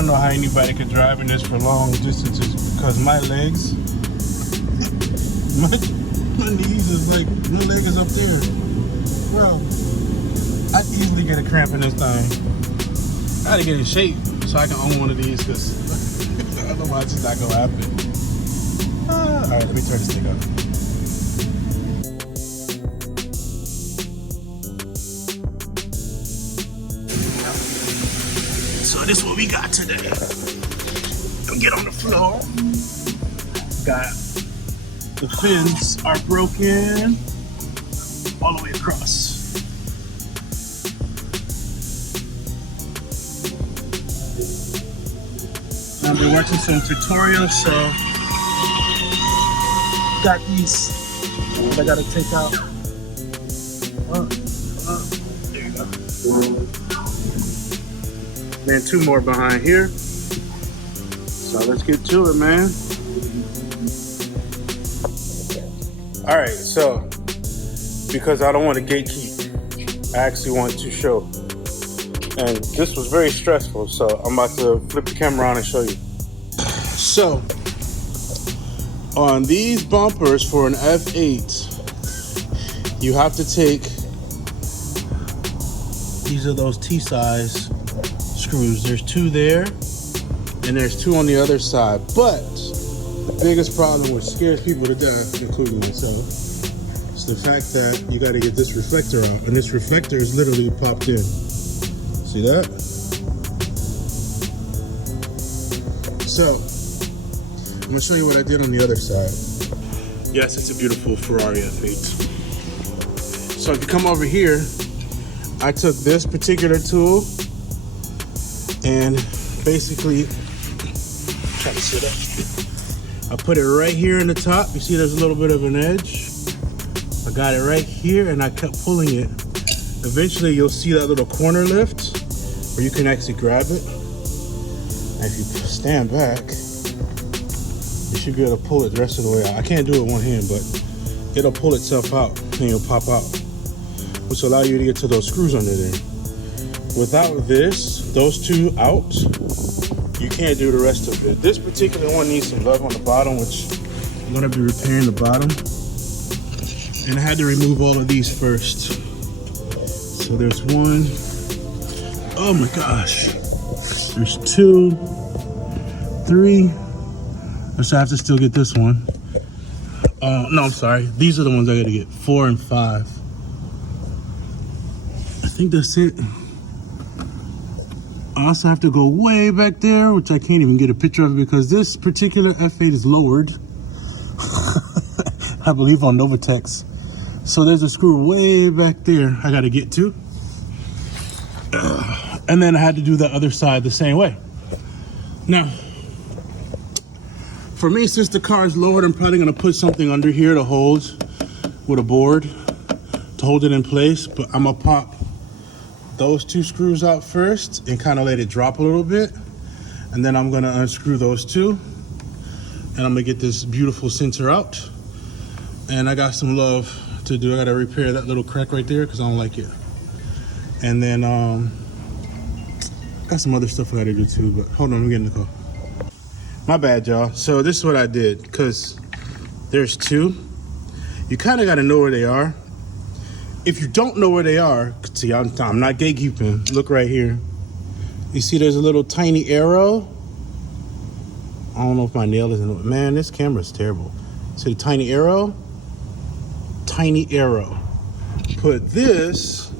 don't know how anybody could drive in this for long distances because my legs, my knees is like, my leg is up there. Bro, I'd easily get a cramp in this thing. I gotta get in shape so I can own one of these because otherwise it's not gonna happen. Alright, let me turn this thing up. So this is what we got today. Gonna get on the floor. Got the fins are broken all the way across. I've been watching some tutorials, so got these that I gotta take out. There you go. Then two more behind here. So let's get to it, man. All right, so because I don't want to gatekeep, I actually want to show. And this was very stressful, so I'm about to flip the camera on and show you. So, on these bumpers for an F8, you have to take, these are those T-size screws. There's two there, and there's two on the other side. But the biggest problem, which scares people to death, including myself, is the fact that you got to get this reflector out, and this reflector is literally popped in. See that? So, I'm gonna show you what I did on the other side. Yes, it's a beautiful Ferrari F8. So if you come over here, I took this particular tool and basically, try to sit up. I put it right here in the top. You see there's a little bit of an edge. I got it right here and I kept pulling it. Eventually you'll see that little corner lift where you can actually grab it. And if you stand back, you should be able to pull it the rest of the way out. I can't do it with one hand, but it'll pull itself out and it'll pop out, which will allow you to get to those screws under there. Without this, those two out, you can't do the rest of it. This particular one needs some love on the bottom, which I'm gonna be repairing the bottom. And I had to remove all of these first. So there's one. Oh my gosh. There's 2, 3. So I have to still get this one. No, I'm sorry. These are the ones I gotta get. 4 and 5. I think that's it. I also have to go way back there, which I can't even get a picture of because this particular F8 is lowered. I believe on Novatex. So there's a screw way back there I gotta get to. And then I had to do the other side the same way. Now, for me, since the car is lowered, I'm probably gonna put something under here to hold with a board to hold it in place, but I'm gonna pop those 2 screws out first and kind of let it drop a little bit. And then I'm gonna unscrew those 2 and I'm gonna get this beautiful center out. And I got some love to do. I gotta repair that little crack right there because I don't like it. And then got some other stuff I gotta do too, but hold on, I'm getting the call. My bad, y'all. So this is what I did, because there's 2. You kind of gotta know where they are. If you don't know where they are, see, I'm not gatekeeping. Look right here. You see there's a little tiny arrow. I don't know if my nail is in it. Man, this camera's terrible. See the tiny arrow? Tiny arrow. Put this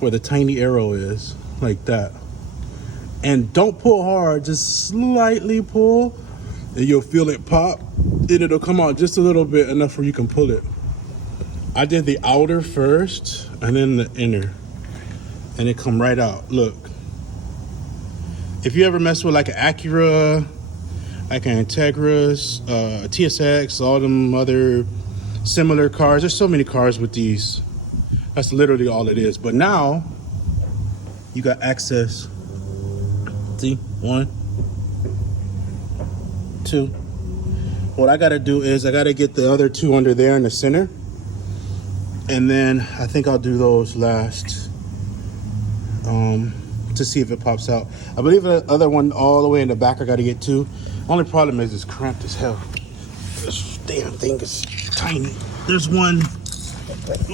where the tiny arrow is, like that. And don't pull hard, just slightly pull, and you'll feel it pop. And it'll come out just a little bit, enough where you can pull it. I did the outer first, and then the inner, and it come right out. Look. If you ever mess with like an Acura, like an Integris, a TSX, all them other similar cars, there's so many cars with these. That's literally all it is. But now, you got access. See, 1, 2. What I gotta do is I gotta get the other 2 under there in the center. And then I think I'll do those last to to see if it pops out. I believe the other one all the way in the back I got to get to. Only problem is it's cramped as hell. This damn thing is tiny. There's one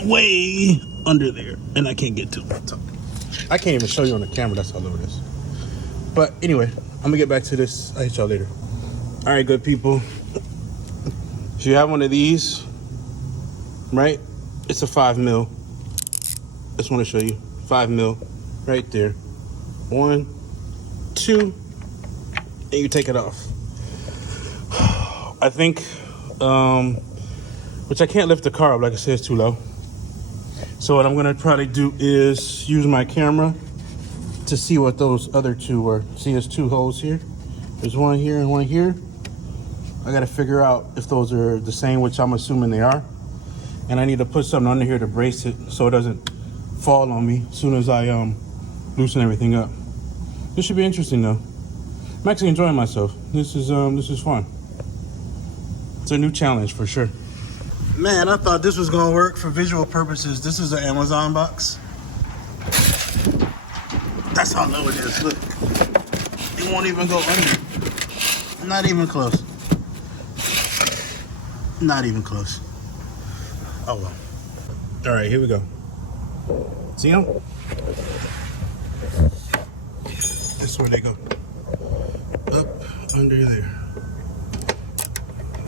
way under there and I can't get to it. I can't even show you on the camera. That's how low it is. But anyway, I'm gonna get back to this. I'll hit y'all later. All right, good people. If you have one of these, right? It's a 5 mil. Just want to show you 5 mil right there. 1, 2, and you take it off. I think, which I can't lift the car up, like I said, it's too low. So what I'm gonna probably do is use my camera to see what those other two were. See, there's 2 holes here. There's one here and one here. I gotta figure out if those are the same, which I'm assuming they are. And I need to put something under here to brace it so it doesn't fall on me as soon as I loosen everything up. This should be interesting though. I'm actually enjoying myself. This is fun. It's a new challenge for sure. Man, I thought this was gonna work for visual purposes. This is an Amazon box. That's how low it is, look. It won't even go under. Not even close. Not even close. Oh well. All right, here we go. See them? This is where they go. Up under there.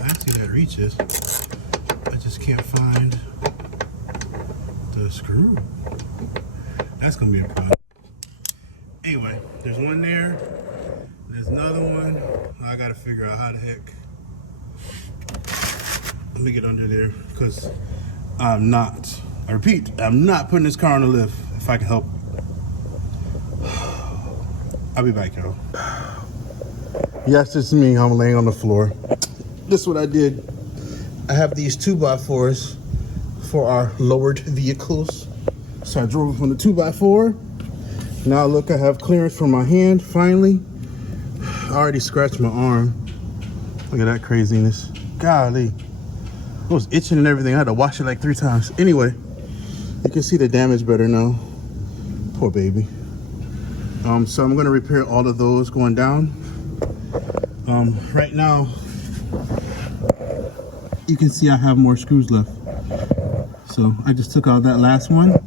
I see that reaches. I just can't find the screw. That's gonna be a problem. Anyway, there's one there. There's another one. I gotta figure out how the heck. Let me get under there because I'm not, I repeat, I'm not putting this car on the lift if I can help. I'll be back, y'all. Yes, it's me. I'm laying on the floor. This is what I did. I have these 2x4s for our lowered vehicles. So I drove from the 2x4. Now look, I have clearance for my hand, finally. I already scratched my arm. Look at that craziness. Golly. It was itching and everything. I had to wash it like 3 times. Anyway, you can see the damage better now. Poor baby. So I'm gonna repair all of those going down. Right now, you can see I have more screws left. So I just took out that last one.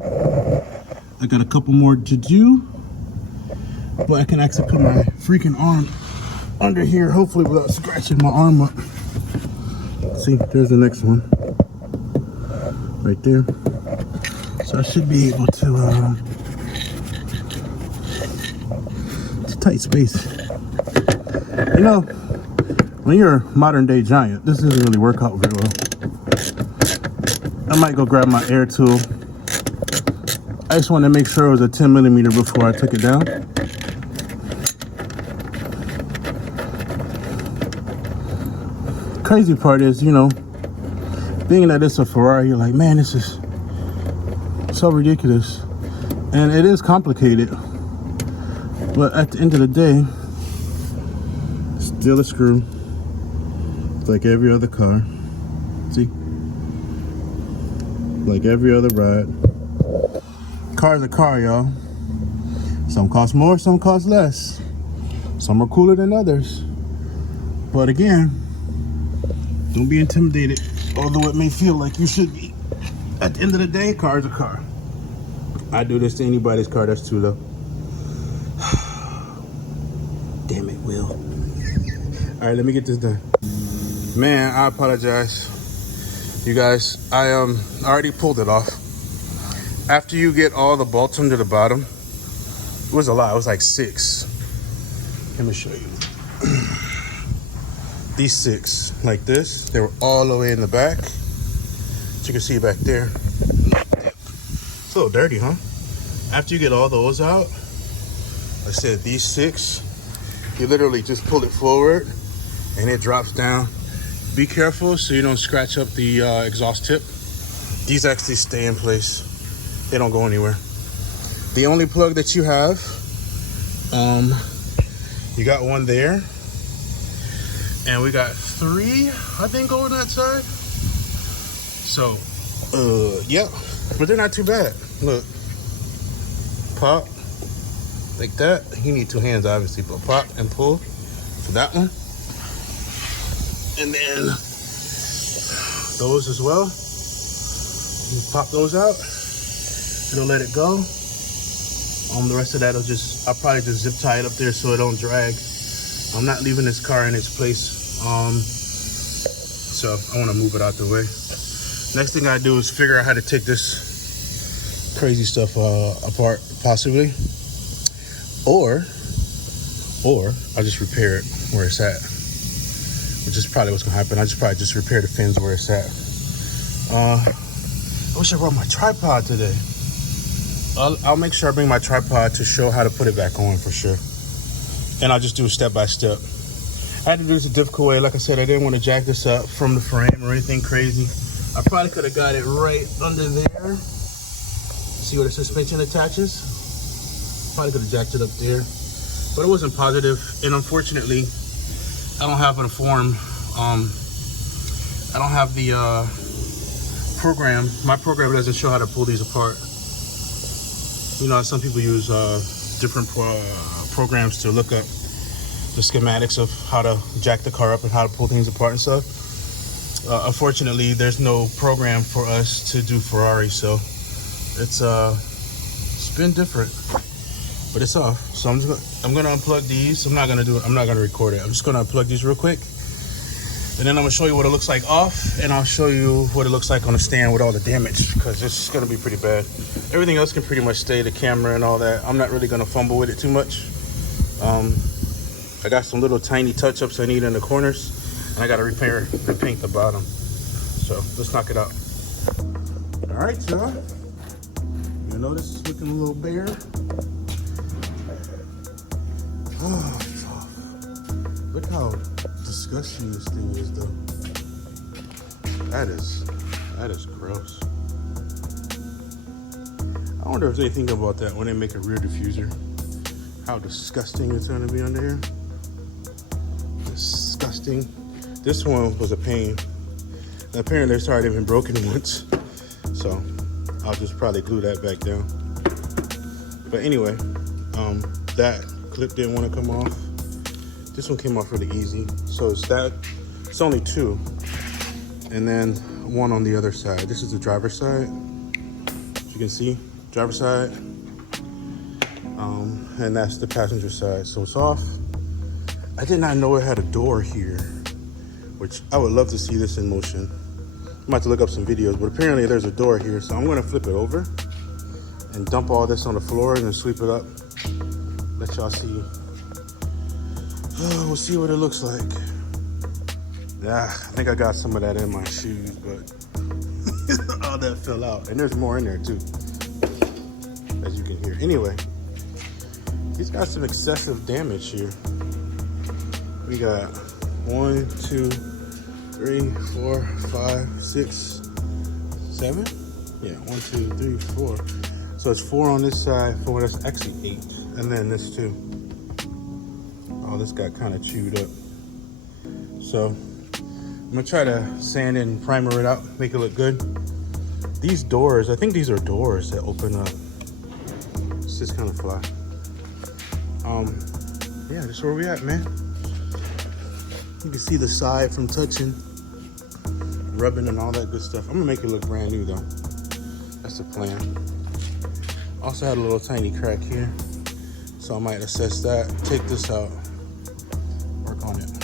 I got a couple more to do, but I can actually put my freaking arm under here, hopefully without scratching my arm up. See, there's the next one right there. So I should be able to it's a tight space. You know, when you're a modern day giant, this doesn't really work out very well. I might go grab my air tool. I just wanted to make sure it was a 10 millimeter before I took it down. Crazy part is, you know, being that it's a Ferrari, you're like, man, this is so ridiculous. And it is complicated. But at the end of the day, still a screw. It's like every other car. See? Like every other ride. Car's a car, y'all. Some cost more, some cost less. Some are cooler than others. But again, don't be intimidated, although it may feel like you should be. At the end of the day, car's a car. I do this to anybody's car that's too low. Damn it, Will. All right, let me get this done. Man, I apologize. You guys, I already pulled it off. After you get all the bolts under the bottom, it was a lot, it was like 6. Let me show you. These 6, like this, they were all the way in the back. As you can see back there. It's a little dirty, huh? After you get all those out, I said these 6, you literally just pull it forward and it drops down. Be careful so you don't scratch up the exhaust tip. These actually stay in place. They don't go anywhere. The only plug that you have, you got one there. And we got 3, I think, over that side. So, yeah, but they're not too bad. Look, pop, like that. You need 2 hands, obviously, but pop and pull for that one. And then those as well. You pop those out. It'll let it go. The rest of that I'll probably just zip tie it up there so it don't drag. I'm not leaving this car in its place. So I want to move it out the way. Next thing I do is figure out how to take this crazy stuff apart, possibly. Or I'll just repair it where it's at, which is probably what's gonna happen. I probably just repair the fins where it's at. I wish I brought my tripod today. I'll make sure I bring my tripod to show how to put it back on for sure. And I'll just do it step by step. I had to do this a difficult way. Like I said, I didn't want to jack this up from the frame or anything crazy. I probably could have got it right under there. See where the suspension attaches? Probably could have jacked it up there, but it wasn't positive. And unfortunately, I don't have a form. I don't have the program. My program doesn't show how to pull these apart. You know, some people use different programs to look up the schematics of how to jack the car up and how to pull things apart and stuff. Unfortunately, there's no program for us to do Ferrari, so it's been different, but it's off. So I'm gonna unplug these. I'm not gonna record it. I'm just gonna unplug these real quick, and then I'm gonna show you what it looks like off, and I'll show you what it looks like on the stand with all the damage, because it's gonna be pretty bad. Everything else can pretty much stay, the camera and all that. I'm not really gonna fumble with it too much. I got some little tiny touch-ups I need in the corners, and I gotta repair and paint the bottom. So let's knock it out. All right, y'all. You notice it's looking a little bare. Oh, it's off. Look how disgusting this thing is, though. That is gross. I wonder if they think about that when they make a rear diffuser. How disgusting it's gonna be under here. Disgusting. This one was a pain. Apparently it's already been broken once, so I'll just probably glue that back down. But anyway, that clip didn't want to come off. This one came off really easy. So it's only 2, and then 1 on the other side. This is the driver's side. As you can see, driver's side, and that's the passenger side. So it's off. I did not know it had a door here, which I would love to see this in motion. I'm about to look up some videos, but apparently there's a door here. So I'm gonna flip it over and dump all this on the floor and then sweep it up. Let y'all see. We'll see what it looks like. Yeah, I think I got some of that in my shoes, but all that fell out. And there's more in there too, as you can hear. Anyway, he's got some excessive damage here. We got 1, 2, 3, 4, 5, 6, 7. Yeah, 1, 2, 3, 4. So it's 4 on this side, 4, that's actually 8. And then this too. Oh, this got kind of chewed up. So I'm gonna try to sand and primer it out, make it look good. These doors, I think these are doors that open up. It's just kind of fly. Yeah, that's where we at, man. You can see the side from touching, rubbing and all that good stuff. I'm gonna make it look brand new though. That's the plan. Also had a little tiny crack here, so I might assess that, take this out, work on it.